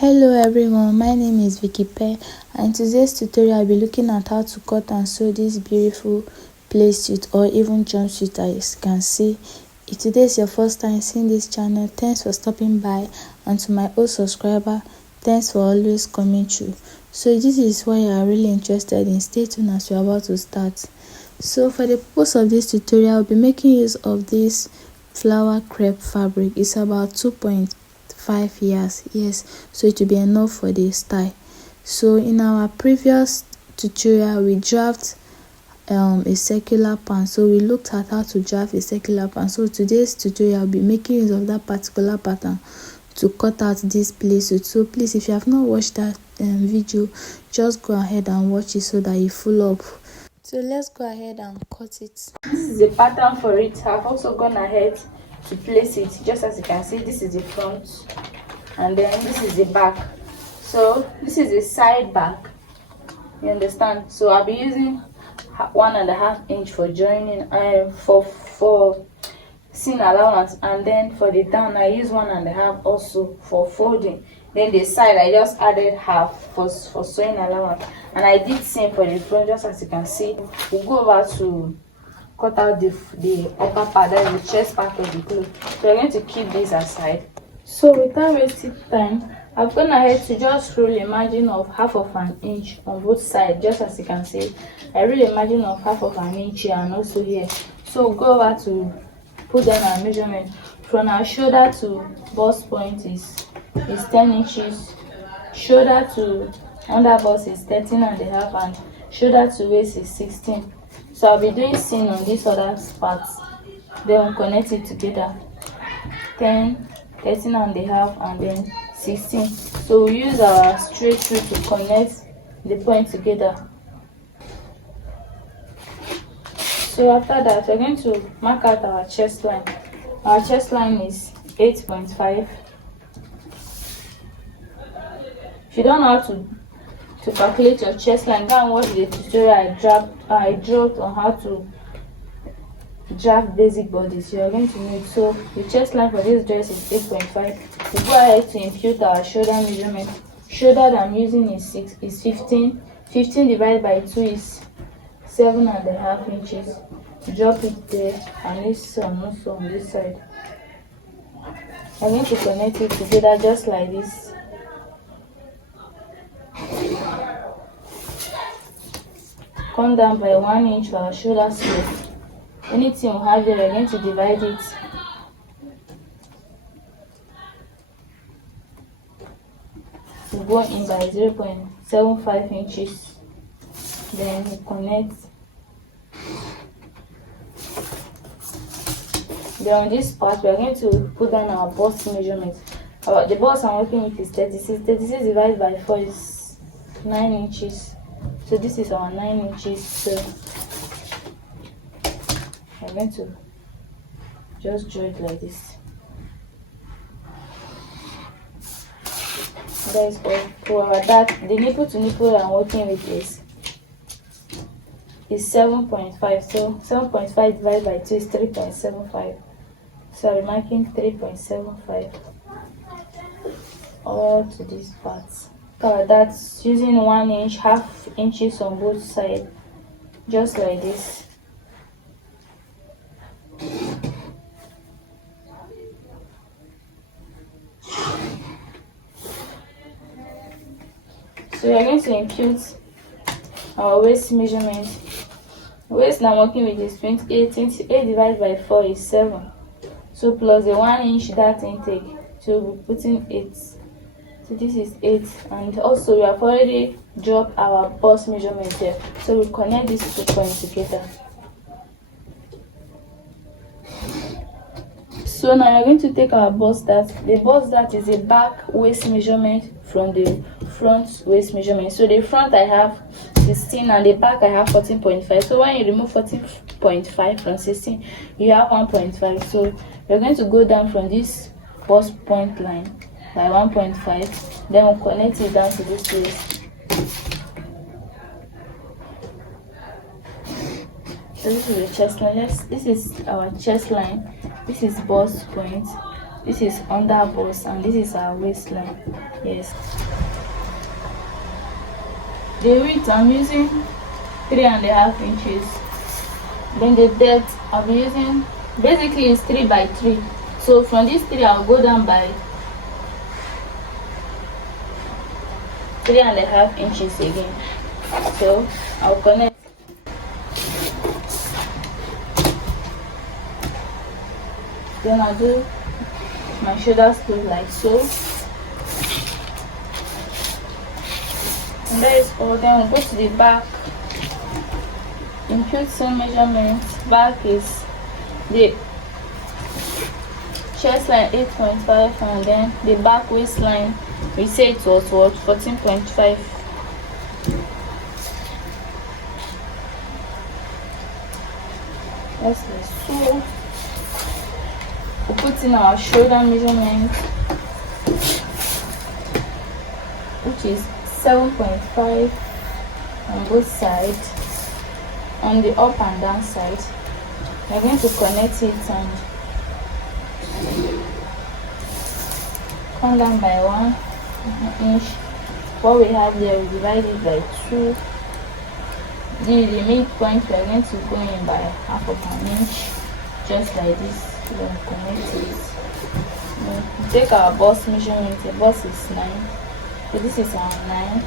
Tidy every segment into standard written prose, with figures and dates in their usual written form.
Hello everyone, my name is Vicky Pe, and in today's tutorial I'll be looking at how to cut and sew this beautiful playsuit or even jumpsuit. As you can see, if today is your first time seeing this channel, thanks for stopping by, and to my old subscriber, thanks for always coming through. So this is what you are really interested in. Stay tuned as we're about to start. So for the purpose of this tutorial, I'll be making use of this flower crepe fabric. It's about 2.5 years, yes, so it will be enough for the style. So in our previous tutorial we draft a circular pant, so we looked at how to draft a circular pant. So today's tutorial will be making use of that particular pattern to cut out this playsuit. So please, if you have not watched that video, just go ahead and watch it so that you follow up. So let's go ahead and cut it. This is a pattern for it. I've also gone ahead to place it. Just as you can see, this is the front and then this is the back. So this is the side back, you understand. So I'll be using 1.5 inch for joining, for seam allowance, and then for the down I use 1.5 also for folding. Then the side I just added half for sewing allowance, and I did same for the front. Just as you can see, we'll go over to cut out the upper part, that is the chest part of the clothes. So we're going to keep this aside. So without wasting time, I've gone ahead to just roll a margin of 1/2 inch on both sides. Just as you can see, I roll a margin of 1/2 inch here and also here. So go over to put down our measurement. From our shoulder to bust point is 10 inches, shoulder to under bust is 13.5, and shoulder to waist is 16. So I'll be doing seam on this other part, then we'll connect it together. 10, 13.5, and then 16. So we'll use our straight through to connect the point together. So after that, we're going to mark out our chest line. Our chest line is 8.5. If you don't know how to calculate your chest line, go and watch the tutorial I dropped on how to draft basic bodies. You are going to need. So the chest line for this dress is 8.5. We go ahead to impute our shoulder measurement. Shoulder that I'm using is 15. 15 divided by 2 is 7.5 inches. Drop it there, and this also on this side. I'm going to connect it together just like this. Come down by 1 inch for our shoulder square. Anything we have there, we're going to divide it. We go in by 0.75 inches. Then we connect. Then on this part, we are going to put down our bust measurement. The bust I'm working with is 36. 36 divided by 4 is 9 inches. So this is our 9 inches. So I'm going to just draw it like this. That is for that. The nipple to nipple I'm working with is 7.5. So 7.5 divided by 2 is 3.75. So I'm marking 3.75 all to this part. That's using 1 inch, 1/2 inches on both sides, just like this. So we are going to impute our waist measurement. Waist I'm working with is 28. 28 divided by 4 is 7. So plus the 1 inch that intake, so we'll be putting 8. So this is 8, and also we have already dropped our bust measurement here. So we'll connect these 2 points together. So now we're going to take our bust dart. The bust dart is a back waist measurement from the front waist measurement. So the front I have 16 and the back I have 14.5. So when you remove 14.5 from 16, you have 1.5. So we're going to go down from this bust point line by 1.5. Then we'll connect it down to this place. So this is the chest line. This is our chest line. This is bust point. This is under bust and this is our waistline. Yes. The width I'm using 3.5 inches. Then the depth I'm using basically is 3 by 3. So from this 3 I'll go down by 3.5 inches again. So I'll connect. Then I'll do my shoulder square like so. And that is all. Then we'll go to the back. Impute some measurements. Back is the chest line 8.5 and then the back waistline we say it was what 14.5. That's like so. We'll put in our shoulder measurement, which is 7.5 on both sides. On the up and down side, we're going to connect it and come down by 1 inch. What we have there, we divide it by 2. The midpoint, we're going to go in by 1/2 inch, just like this. Then connect it. We take our bust measurement. The bust is 9, so this is our 9.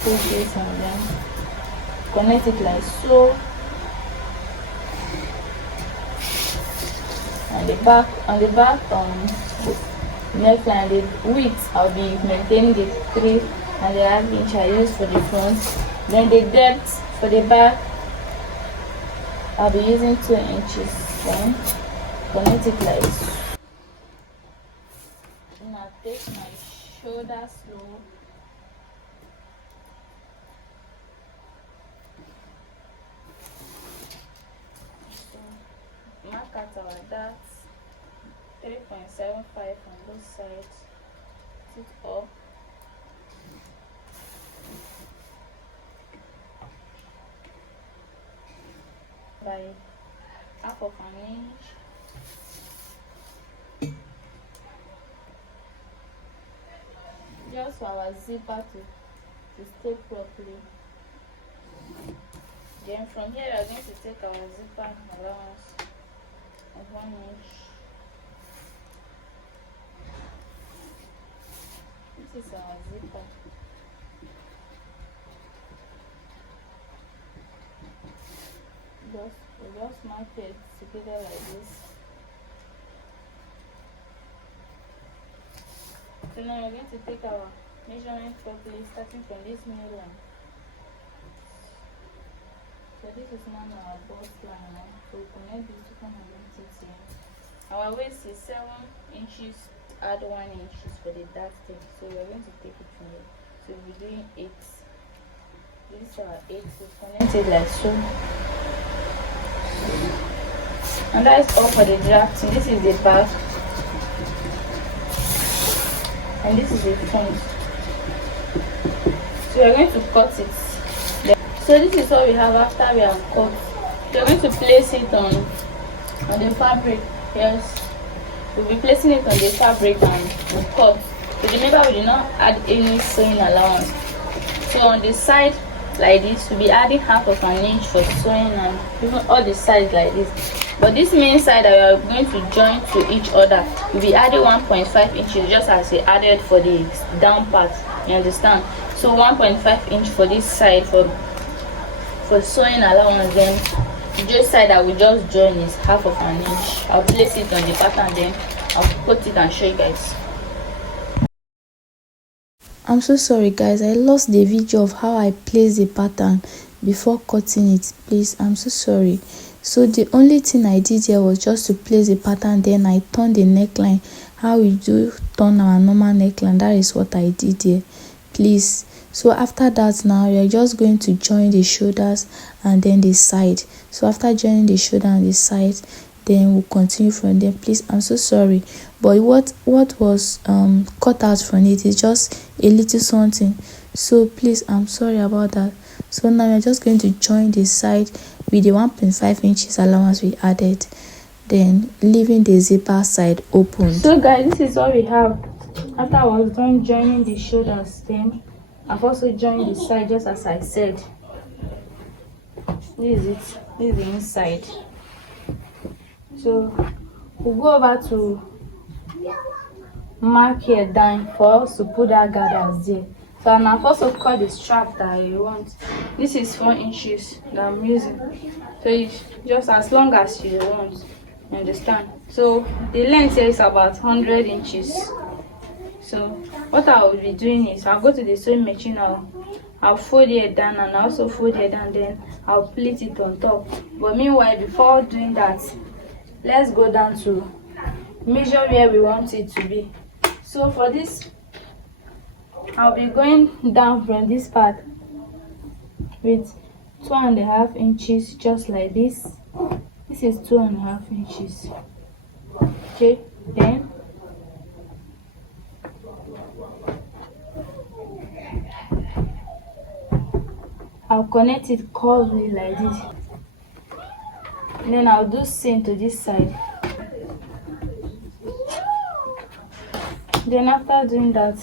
Put it and then connect it like so. And the back, on the back neckline, the width I'll be maintaining the 3.5 inch I use for the front. Then the depth for the back I'll be using 2 inches. Then connect it like so. Then I'll take my shoulder slope. Mark out our darts 3.75 on both sides. Sit up. By 1/2 inch. Just for our zipper to stay properly. Then from here we are going to take our zipper allowance of 1 inch. This is our zipper. We just mark it together like this. So now we're going to take our measurement properly, starting from this new line. So this is now our bust line. So we connect these two connect here. Our waist is 7 inches. Add 1 inch for the dart thing. So we're going to take it from here. So we'll be doing 8. This is our 8. So connect it like so. And that is all for the drafting. This is the back. And this is the front. So we're going to cut it. So this is what we have after we have cut. We're going to place it on the fabric. Yes, we'll be placing it on the fabric and we'll cut. So remember, we did not add any sewing allowance. So on the side like this, we'll be adding 1/2 inch for sewing and even all the sides like this. But this main side that we are going to join to each other, we'll be adding 1.5 inches just as we added for the down part. You understand? So 1.5 inch for this side for sewing allowance. Then the just side that we just join is 1/2 inch. I'll place it on the pattern, then I'll put it and show you guys. I'm so sorry guys, I lost the video of how I placed the pattern before cutting it. Please, I'm so sorry. So the only thing I did here was just to place the pattern, then I turned the neckline how we do turn our normal neckline. That is what I did here, please. So after that, now we are just going to join the shoulders and then the side. So after joining the shoulder and the side, then we'll continue from there. Please, I'm so sorry, but what was cut out from it is just a little something. So please, I'm sorry about that. So now we're just going to join the side with the 1.5 inches allowance we added. then leaving the zipper side open. So guys, this is what we have after I was done joining the shoulders. Then I've also joined the side just as I said. This is it. This is the inside. So we'll go over to mark here down for us to put that gathers there. So and I've also cut the strap that I want. This is 4 inches that I'm using. So it's just as long as you want. You understand? So the length here is about 100 inches. So what I will be doing is I'll go to the sewing machine. I'll fold it down and also fold it down, then I'll pleat it on top. But meanwhile, before doing that, let's go down to measure where we want it to be. So for this, I'll be going down from this part with 2.5 inches, just like this. This is 2.5 inches. Okay, then I'll connect it curvely like this. And then I'll do same to this side. Then after doing that,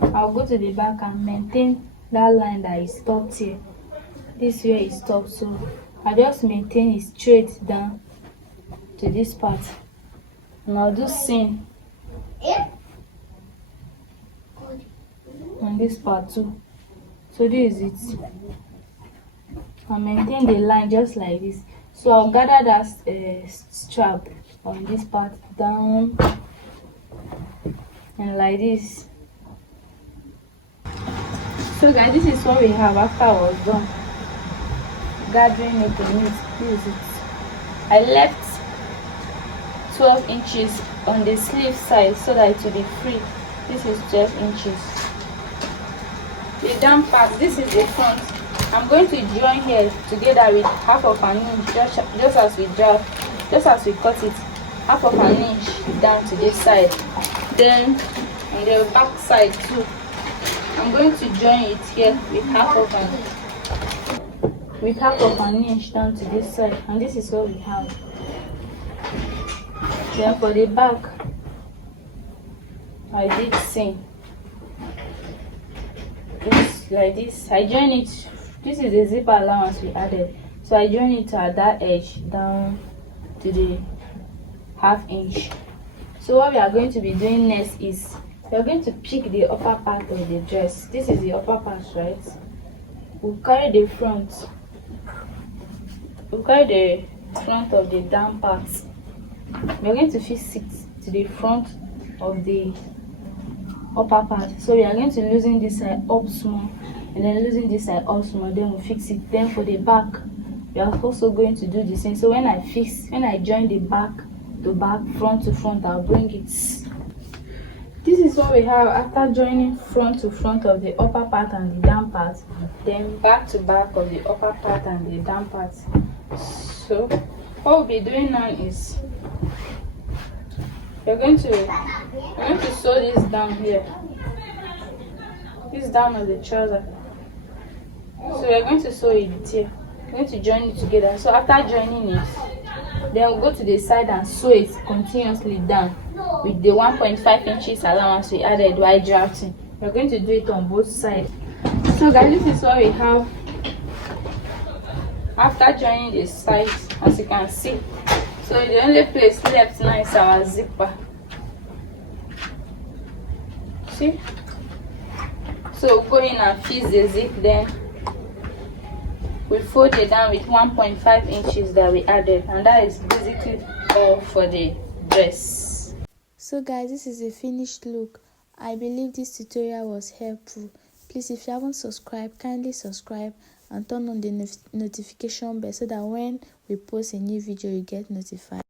I'll go to the back and maintain that line that is stopped here. This way is stopped, so I just maintain it straight down to this part. And I'll do same on this part too. So this is it. I'll maintain the line just like this. So I'll gather that strap on this part down and like this. So guys, this is what we have after I was done gathering it in it. This is it. I left 12 inches on the sleeve side so that it will be free. This is 12 inches. The down part, this is the front. I'm going to join here together with half of an inch, just as we cut it, half of an inch down to this side. Then on the back side too, I'm going to join it here with half of an inch down to this side, and this is what we have. Then for the back, I did same. Just like this. I join it. This is the zipper allowance we added, so I join it at that edge down to the ½ inch. So what we are going to be doing next is we are going to pick the upper part of the dress. This is the upper part, right? We'll carry the front. We'll carry the front of the down part. We are going to fix it to the front of the upper part. So we are going to loosen this side up small and then loosen this side up small, then we'll fix it. Then for the back, we are also going to do the same. So when I join the back to back, front to front, I'll bring it. This is what we have after joining front to front of the upper part and the down part, then back to back of the upper part and the down part. So what we'll be doing now is we're going to sew this down here, this down of the trouser. So we're going to sew it here. We're going to join it together. So after joining it, then we'll go to the side and sew it continuously down with the 1.5 inches allowance we added while drafting. We're going to do it on both sides. So guys, this is what we have after joining the sides, as you can see. So the only place left now is our zipper. See? So go in and fix the zip, then we fold it down with 1.5 inches that we added, and that is basically all for the dress. So guys, this is a finished look. I believe this tutorial was helpful. Please, if you haven't subscribed, kindly subscribe and turn on the notification bell so that when we post a new video you get notified.